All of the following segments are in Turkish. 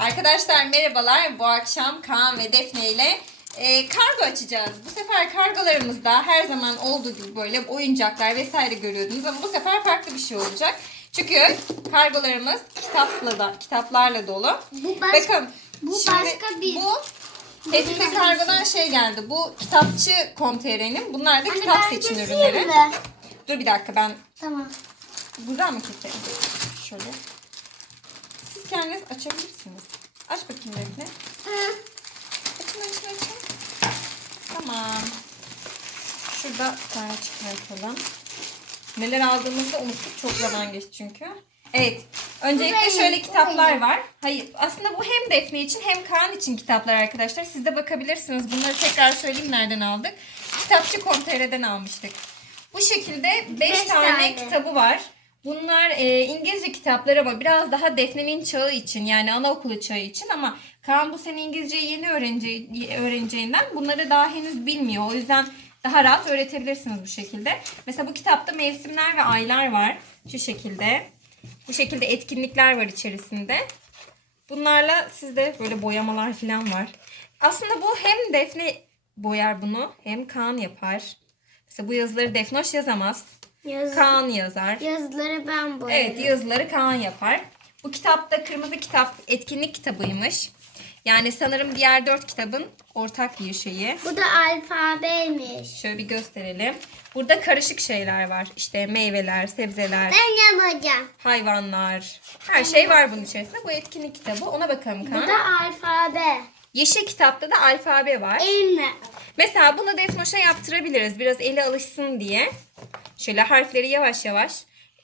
Arkadaşlar merhabalar. Bu akşam Kaan ve Defne ile e, kargo açacağız. Bu sefer kargolarımızda her zaman olduğu gibi böyle oyuncaklar vesaire görüyordunuz ama bu sefer farklı bir şey olacak. Çünkü kargolarımız kitapla da, kitaplarla dolu. Bu başka- Bakın bu şimdi başka bir- Bu Tepki kargodan şey geldi. Bu kitapçı komterinin. Bunlar da Anne, kitap seçim ürünleri. mi? Dur bir dakika ben Tamam. Buradan mı keselim? Şöyle. Kendiniz açabilirsiniz. Aç bakayım Defne. Açın açın açın. Tamam. Şurada bir tane çıkartalım. Neler aldığımızı unuttuk. Çok zaman geçti çünkü. Evet. Öncelikle şöyle bu kitaplar benim. var. Hayır aslında bu hem Defne için hem Kaan için kitaplar arkadaşlar. Siz de bakabilirsiniz. Bunları tekrar söyleyeyim nereden aldık. Kitapçı.com.tr'den almıştık. Bu şekilde 5 Beş tane, tane. kitabı var. Bunlar e, İngilizce kitaplar ama biraz daha Defne'nin çağı için yani anaokulu çağı için ama Kaan bu sene İngilizceyi yeni öğreneceği, öğreneceğinden bunları daha henüz bilmiyor. O yüzden daha rahat öğretebilirsiniz bu şekilde. Mesela bu kitapta mevsimler ve aylar var. Şu şekilde. Bu şekilde etkinlikler var içerisinde. Bunlarla sizde böyle boyamalar falan var. Aslında bu hem Defne boyar bunu hem Kaan yapar. Mesela bu yazıları Defnoş yazamaz. Yaz, Kaan yazar. yazıları ben boyadım. Evet yazıları Kaan yapar. Bu kitap da kırmızı kitap etkinlik kitabıymış. Yani sanırım diğer dört kitabın ortak bir şeyi. Bu da alfabeymiş. Şöyle bir gösterelim. Burada karışık şeyler var. İşte meyveler, sebzeler, Ben yapacağım. hayvanlar. Her şey var bunun içerisinde. Bu etkinlik kitabı. Ona bakalım Bu Kaan. da alfabe. Yeşil kitapta da alfabe var. Elimle. Mesela bunu Defnoş'a yaptırabiliriz. Biraz eli alışsın diye. Şöyle harfleri yavaş yavaş.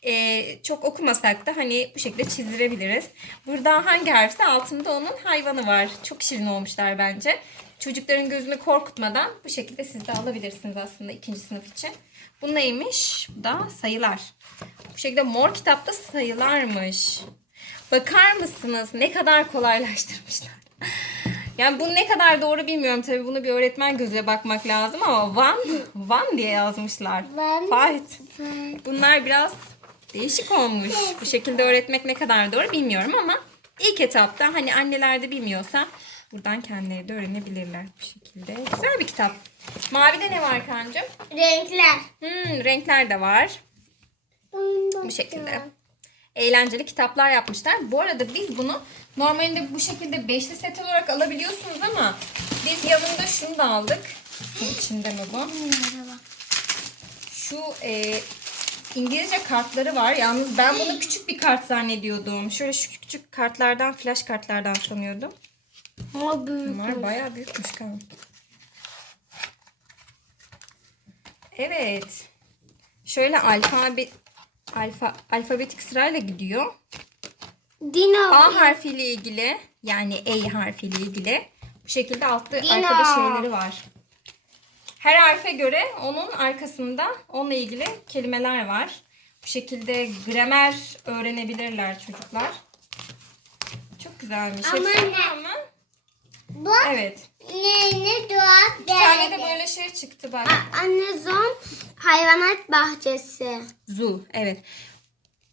Ee, çok okumasak da hani bu şekilde çizdirebiliriz. Burada hangi harfse altında onun hayvanı var. Çok şirin olmuşlar bence. Çocukların gözünü korkutmadan bu şekilde siz de alabilirsiniz aslında ikinci sınıf için. Bu neymiş? Bu da sayılar. Bu şekilde mor kitapta sayılarmış. Bakar mısınız ne kadar kolaylaştırmışlar. Yani bu ne kadar doğru bilmiyorum tabii bunu bir öğretmen gözüyle bakmak lazım ama one, one diye yazmışlar. One. Fight. Bunlar biraz değişik olmuş. Bu şekilde öğretmek ne kadar doğru bilmiyorum ama ilk etapta hani anneler de bilmiyorsa buradan kendileri de öğrenebilirler bu şekilde. Güzel bir kitap. Mavide ne var kancım? Renkler. Hmm, renkler de var. Bu şekilde. Eğlenceli kitaplar yapmışlar. Bu arada biz bunu normalde bu şekilde beşli set olarak alabiliyorsunuz ama biz yanında şunu da aldık. İçinde mi bu? Şu e, İngilizce kartları var. Yalnız ben bunu küçük bir kart zannediyordum. Şöyle şu küçük kartlardan, flash kartlardan sanıyordum. Ama büyük. Bunlar bayağı büyükmüş kan. Evet. Şöyle alfabe alfa alfabetik sırayla gidiyor. Dino. A harfiyle ilgili yani E harfiyle ilgili bu şekilde altta Dino. arkada şeyleri var. Her harfe göre onun arkasında onunla ilgili kelimeler var. Bu şekilde gramer öğrenebilirler çocuklar. Çok güzelmiş. Ama Hepsi ne? ama Bu Evet. ne ne dua Bir tane de böyle şey çıktı bak. Anne zon hayvanat bahçesi. Zu. Evet.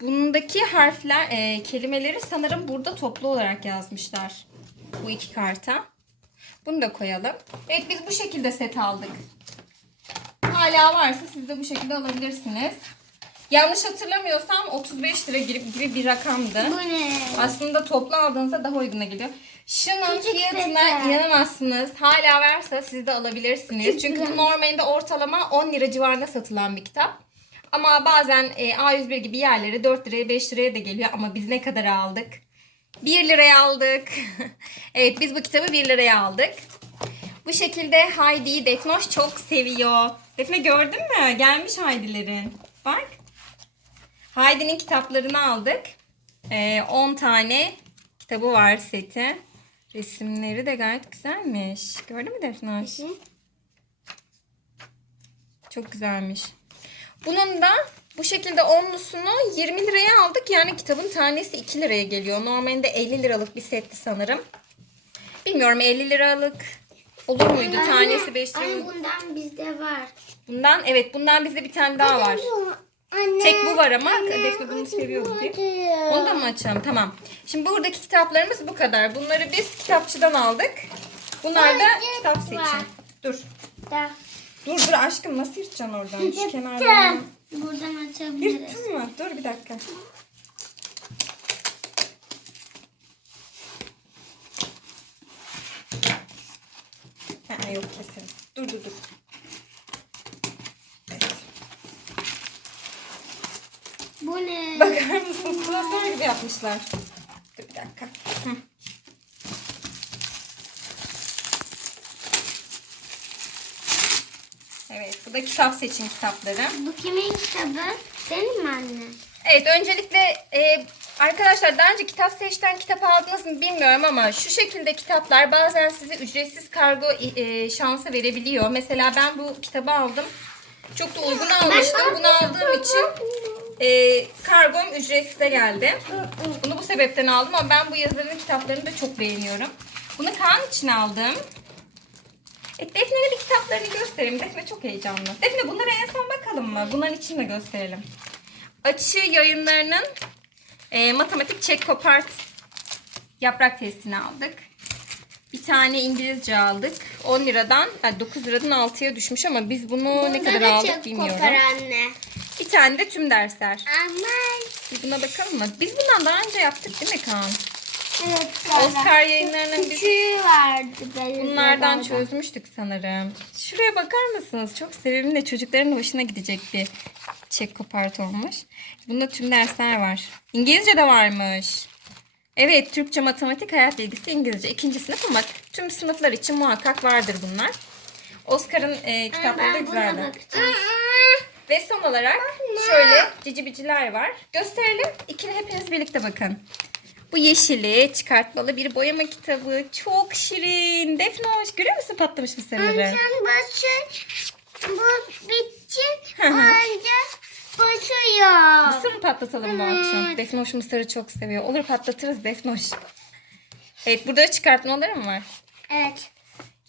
Bundaki harfler, e, kelimeleri sanırım burada toplu olarak yazmışlar. Bu iki karta. Bunu da koyalım. Evet biz bu şekilde set aldık. Hala varsa siz de bu şekilde alabilirsiniz. Yanlış hatırlamıyorsam 35 lira gibi, gibi bir rakamdı. Bu ne? Aslında toplu aldığınızda daha uyguna geliyor. Şunun Küçük fiyatına peçete. inanamazsınız. Hala varsa siz de alabilirsiniz. Küçük Çünkü normalde ortalama 10 lira civarında satılan bir kitap. Ama bazen e, A101 gibi yerlere 4 liraya 5 liraya da geliyor. Ama biz ne kadar aldık? 1 liraya aldık. evet biz bu kitabı 1 liraya aldık. Bu şekilde Heidi'yi Defnoş çok seviyor. Defne gördün mü? Gelmiş Heidi'lerin. Bak. Heidi'nin kitaplarını aldık. Ee, 10 tane kitabı var seti. Resimleri de gayet güzelmiş. Gördün mü Defnoş? Çok güzelmiş. Bunun da bu şekilde onlusunu 20 liraya aldık. Yani kitabın tanesi 2 liraya geliyor. Normalde 50 liralık bir setti sanırım. Bilmiyorum 50 liralık olur muydu? Tanesi 5 lira. Anne bundan bizde var. Bundan evet bundan bizde bir tane daha var. Anne. Tek bu var ama Defne bunu seviyor diye. Onu da mı açalım? Tamam. Şimdi buradaki kitaplarımız bu kadar. Bunları biz kitapçıdan aldık. Bunlar da kitap seçin. Dur. Da. Dur dur aşkım nasıl yırtacaksın oradan? Şu kenarlarını. Buradan açabiliriz. Yırttın mı? Dur bir dakika. Ha, yok kesin. Dur dur dur. Evet. Bu ne? Bakar mısın? Klasör gibi yapmışlar. Dur bir dakika. Hı. Evet, bu da kitap seçin kitapları. Bu kimin kitabı? Senin mi anne? Evet, öncelikle e, arkadaşlar daha önce kitap seçten kitap aldınız mı bilmiyorum ama şu şekilde kitaplar bazen size ücretsiz kargo e, şansı verebiliyor. Mesela ben bu kitabı aldım. Çok da uygun almıştım. Bunu aldığım için e, kargom ücretsize geldi. Bunu bu sebepten aldım ama ben bu yazarın kitaplarını da çok beğeniyorum. Bunu Kaan için aldım. E, Defne'nin bir kitaplarını göstereyim. Defne çok heyecanlı. Defne bunlara en son bakalım mı? Bunların için de gösterelim. Açı yayınlarının e, matematik çek kopart yaprak testini aldık. Bir tane İngilizce aldık. 10 liradan, yani 9 liradan 6'ya düşmüş ama biz bunu ne kadar aldık bilmiyorum. Kopar anne. Bir tane de tüm dersler. Anne. Bir buna bakalım mı? Biz bundan daha önce yaptık değil mi Kaan? Evet. Oscar yayınlarının biz Küçüğü vardı. benim bunlardan çözmüştük sanırım. Şuraya bakar mısınız? Çok sevimli. Çocukların hoşuna gidecek bir çek kopart olmuş. Bunda tüm dersler var. İngilizce de varmış. Evet, Türkçe, matematik, hayat bilgisi, İngilizce. ikinci sınıf ama tüm sınıflar için muhakkak vardır bunlar. Oscar'ın e, kitapları da Ben buna güzeldi. bakacağım. Ve son olarak şöyle cici biciler var. Gösterelim. İkini hepiniz birlikte bakın. Bu yeşili çıkartmalı bir boyama kitabı. Çok şirin. Defne hoş. Görüyor musun patlamış mısırları? Sen başı bu hı. Önce başıyor. Mısır mı patlatalım bu akşam? Defne hoş mısırı çok seviyor. Olur patlatırız Defne hoş. Evet burada çıkartmaları mı var? Evet.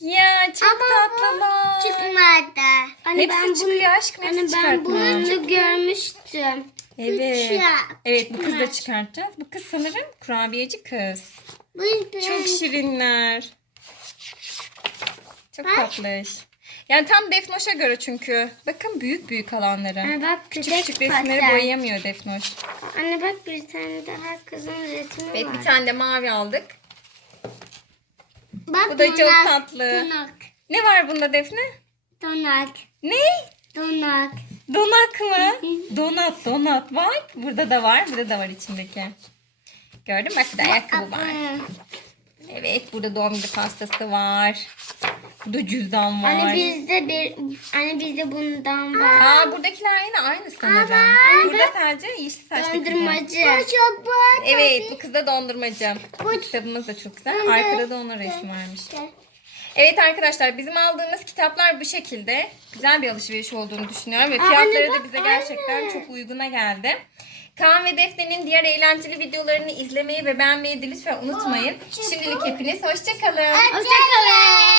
Ya çok Ama tatlılar. çıkmadı. Anne Hepsi çıkıyor aşkım. Hepsi Anne ben çıkartma. bunu görmüştüm. Evet. Evet bu kız da çıkartacağız. Bu kız sanırım kurabiyeci kız. Çok şirinler. Çok Bak. tatlış. Yani tam Defnoş'a göre çünkü. Bakın büyük büyük alanları. Anne bak Küçük küçük resimleri boyayamıyor Defnoş. Anne bak bir tane daha kızın resmi Evet var. bir tane de mavi aldık. Bak Bu da çok donak, tatlı. Donak. Ne var bunda Defne? Donak. Ne? Donak. Donak mı? Donat donat bak. Burada da var. Burada da var içindeki. Gördün mü? Bak ayakkabı var. Aa, Evet burada doğum günü pastası var. Burada cüzdan var. Anne bizde bir anne bizde bundan var. Aa buradakiler yine aynı sanırım. Burada sadece yeşil saçlı. Dondurmacı. Evet bu kız da dondurmacı. Bu kitabımız da çok güzel. Arkada da onun resmi varmış. Evet arkadaşlar bizim aldığımız kitaplar bu şekilde. Güzel bir alışveriş olduğunu düşünüyorum. Ve fiyatları da bize gerçekten çok uyguna geldi. Kaan ve Defne'nin diğer eğlenceli videolarını izlemeyi ve beğenmeyi de lütfen unutmayın. Şimdilik hepiniz hoşçakalın. Hoşçakalın.